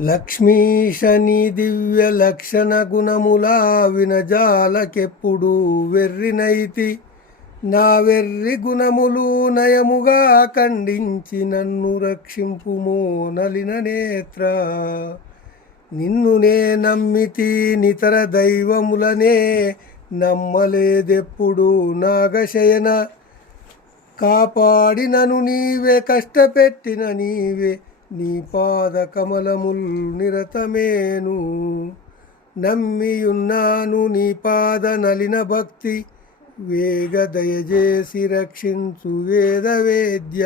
లక్ష్మీశని దివ్య లక్షణ గుణములా వినజాలకెప్పుడు వెర్రినైతి. నా వెర్రి గుణములు నయముగా ఖండించి నన్ను రక్షింపుమో నలిన నేత్ర. నిన్ను నే నమ్మితి నితర దైవములనే నమ్మలేదెప్పుడు నాగశయన. కాపాడినను నీవే, కష్టపెట్టిన నీవే, నీ పాద కమలముల్ నిరతమేను. నమ్మియున్నాను నీ పాద నలిన భక్తి, వేగ దయచేసి రక్షించు వేద వేద్య.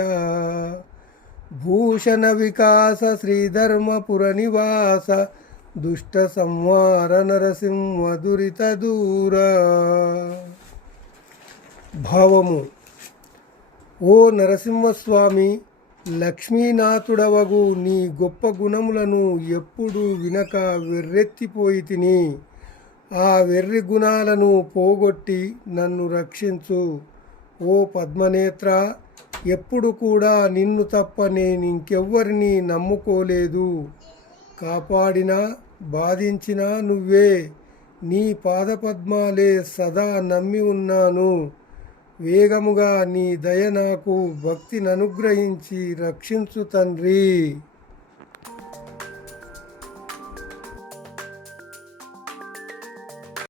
భూషణ వికాస శ్రీధర్మపుర నివాస, దుష్ట సంహార నరసింహ దురిత దూర. భావము: ఓ నరసింహస్వామి, లక్ష్మీనాథుడవగు నీ గొప్ప గుణములను ఎప్పుడు వినక వెర్రెత్తిపోయి తిని. ఆ వెర్రి గుణాలను పోగొట్టి నన్ను రక్షించు. ఓ పద్మనేత్ర, ఎప్పుడు కూడా నిన్ను తప్ప నేనింకెవ్వరిని నమ్ముకోలేదు. కాపాడినా బాధించినా నువ్వే. నీ పాదపద్మాలే సదా నమ్మి ఉన్నాను. వేగముగా నీ దయ నాకు భక్తిననుగ్రహించి రక్షించు తండ్రి.